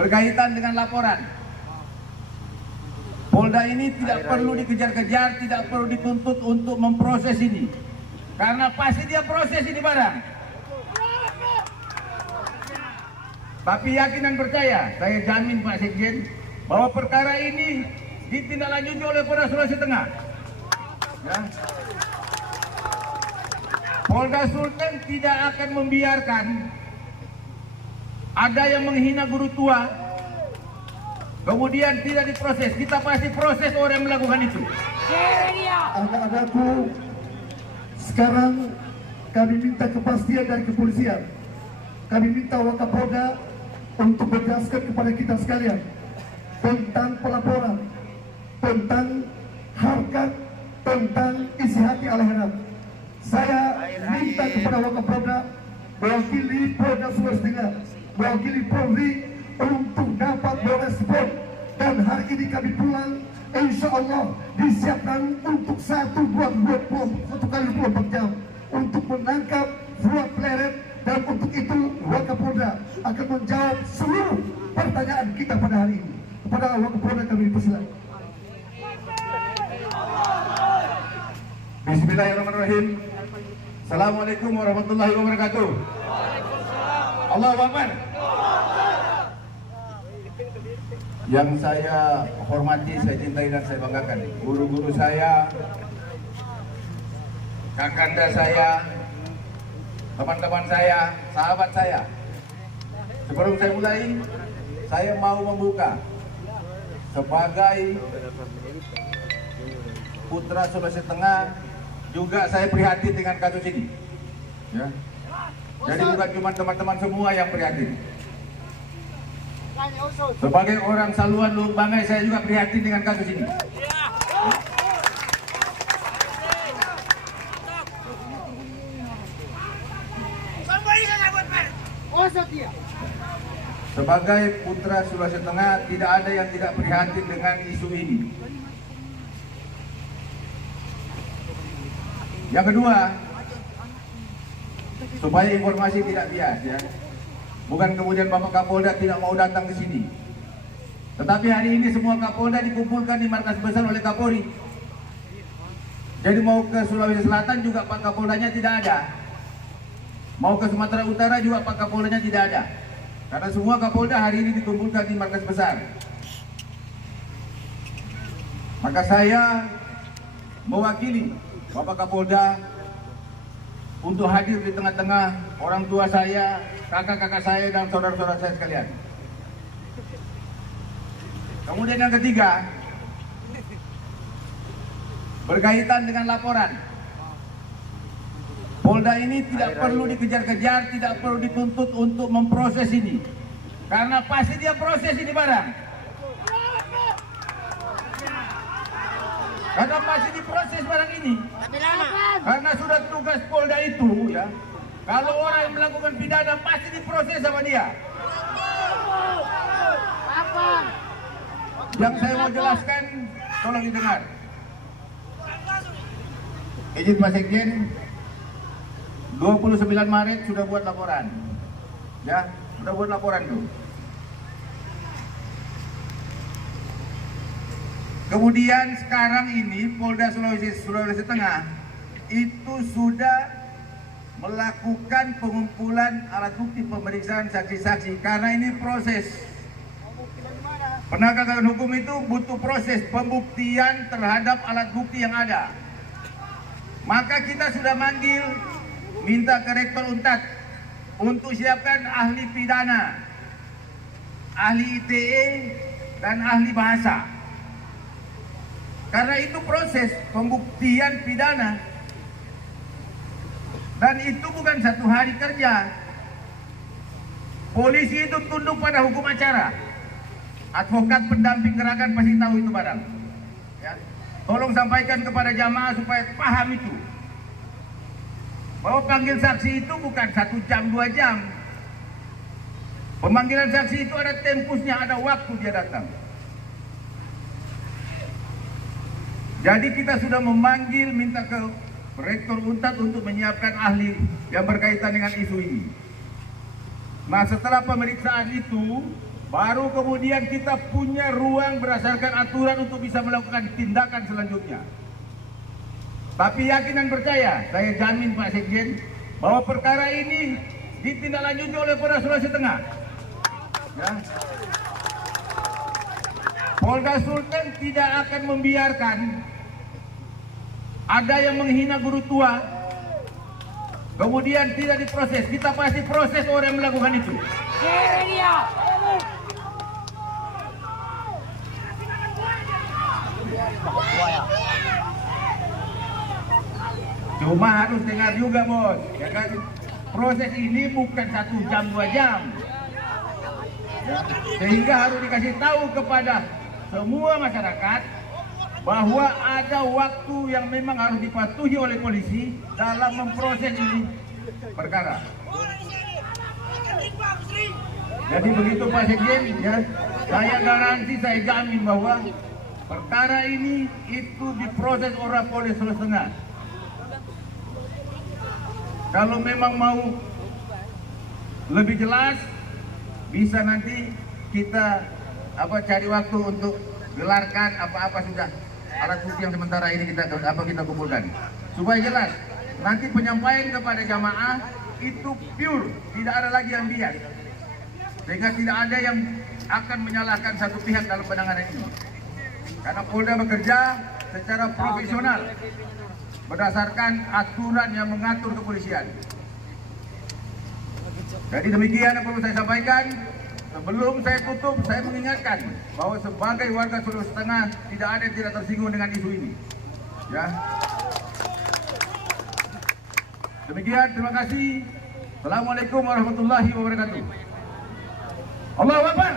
berkaitan dengan laporan. Polda ini tidak perlu dikejar-kejar, tidak perlu dituntut untuk memproses ini, karena pasti dia proses ini barang. Tapi yakin dan percaya, saya jamin Pak Sekjen, bahwa perkara ini ditindaklanjuti oleh Polda Sulawesi Tengah. Ya. Polda Sulteng tidak akan membiarkan ada yang menghina guru tua, kemudian tidak diproses. Kita pasti proses orang yang melakukan itu. Anak-anakku, sekarang kami minta kepastian dari kepolisian. Kami minta Wakapolda untuk menjelaskan kepada kita sekalian tentang pelaporan, tentang harkat, tentang isi hati Allahyarham. Saya minta kepada Wakapolda mewakili Polda Sulawesi Tengah, mewakili Polri untuk dapat merespon, dan hari ini kami pulang, insya Allah disiapkan untuk 1 kali 24 jam untuk menangkap Fuad Pleret, dan untuk itu Wakapolda akan menjawab seluruh pertanyaan kita pada hari ini. Kepada Wakapolda kami persilakan. Bismillahirrahmanirrahim. Assalamualaikum warahmatullahi wabarakatuh. Allahu Akbar. Yang saya hormati, saya cintai dan saya banggakan, guru-guru saya, kakanda saya, teman-teman saya, sahabat saya. Sebelum saya mulai, saya mau membuka sebagai putra Sulawesi Tengah, juga saya prihatin dengan kasus ini. Ya. Jadi bukan cuma teman-teman semua yang prihatin. Sebagai orang Saluan Luhuk Bangai, saya juga prihatin dengan kasus ini. Sebagai putra Sulawesi Tengah, tidak ada yang tidak prihatin dengan isu ini. Yang kedua, supaya informasi tidak bias, ya. Bukan kemudian Bapak Kapolda tidak mau datang ke sini. Tetapi hari ini semua Kapolda dikumpulkan di markas besar oleh Kapolri. Jadi mau ke Sulawesi Selatan juga Pak Kapoldanya tidak ada. Mau ke Sumatera Utara juga Pak Kapoldanya tidak ada. Karena semua Kapolda hari ini dikumpulkan di markas besar. Maka saya mewakili Bapak Kapolda untuk hadir di tengah-tengah orang tua saya, kakak-kakak saya, dan saudara-saudara saya sekalian. Kemudian yang ketiga, berkaitan dengan laporan. Polda ini tidak perlu dikejar-kejar, tidak perlu dituntut untuk memproses ini, karena pasti dia proses ini barang. Karena pasti diproses barang ini. Karena sudah tugas Polda itu, ya. Kalau orang yang melakukan pidana pasti diproses sama dia. Yang saya mau jelaskan, tolong didengar. Izin Pak Sekjen, 29 Maret sudah buat laporan. Ya, sudah buat laporan tuh. Kemudian sekarang ini Polda Sulawesi Tengah itu sudah melakukan pengumpulan alat bukti, pemeriksaan saksi-saksi, karena ini proses. Penegakan hukum itu butuh proses pembuktian terhadap alat bukti yang ada. Maka kita sudah manggil, minta ke Rektor Untat untuk siapkan ahli pidana, ahli ITE, dan ahli bahasa. Karena itu proses pembuktian pidana, dan itu bukan 1 hari kerja. Polisi itu tunduk pada hukum acara. Advokat pendamping gerakan pasti tahu itu barang. Ya. Tolong sampaikan kepada jamaah supaya paham itu, bahwa panggil saksi itu bukan 1 jam 2 jam. Pemanggilan saksi itu ada tempusnya, ada waktu dia datang. Jadi kita sudah memanggil, minta ke Rektor Untat untuk menyiapkan ahli yang berkaitan dengan isu ini. Nah, setelah pemeriksaan itu, baru kemudian kita punya ruang berdasarkan aturan untuk bisa melakukan tindakan selanjutnya. Tapi yakin dan percaya, saya jamin Pak Sekjen, bahwa perkara ini ditindaklanjuti oleh Polda Sulawesi Tengah. Ya. Polda Sultan tidak akan membiarkan ada yang menghina guru tua, kemudian tidak diproses. Kita pasti proses orang yang melakukan itu. Cuma harus dengar juga bos, ya kan? Proses ini bukan 1 jam 2 jam, ya. Sehingga harus dikasih tahu kepada semua masyarakat bahwa ada waktu yang memang harus dipatuhi oleh polisi dalam memproses ini perkara. Jadi begitu Pak Sekjen, ya, saya garansi, saya jamin bahwa perkara ini itu diproses oleh Polda Sulawesi Tengah. Kalau memang mau lebih jelas, bisa nanti kita cari waktu untuk gelarkan apa-apa sudah alat bukti yang sementara ini kita kumpulkan supaya jelas. Nanti penyampaian kepada jamaah itu pure, tidak ada lagi yang bias, sehingga tidak ada yang akan menyalahkan satu pihak dalam penanganan ini. Karena Polda bekerja secara profesional berdasarkan aturan yang mengatur kepolisian. Jadi demikian yang perlu saya sampaikan. Sebelum saya tutup, saya mengingatkan bahwa sebagai warga Sulawesi Tengah tidak ada yang tidak tersinggung dengan isu ini. Ya. Demikian, terima kasih. Assalamualaikum warahmatullahi wabarakatuh. Allahu Akbar.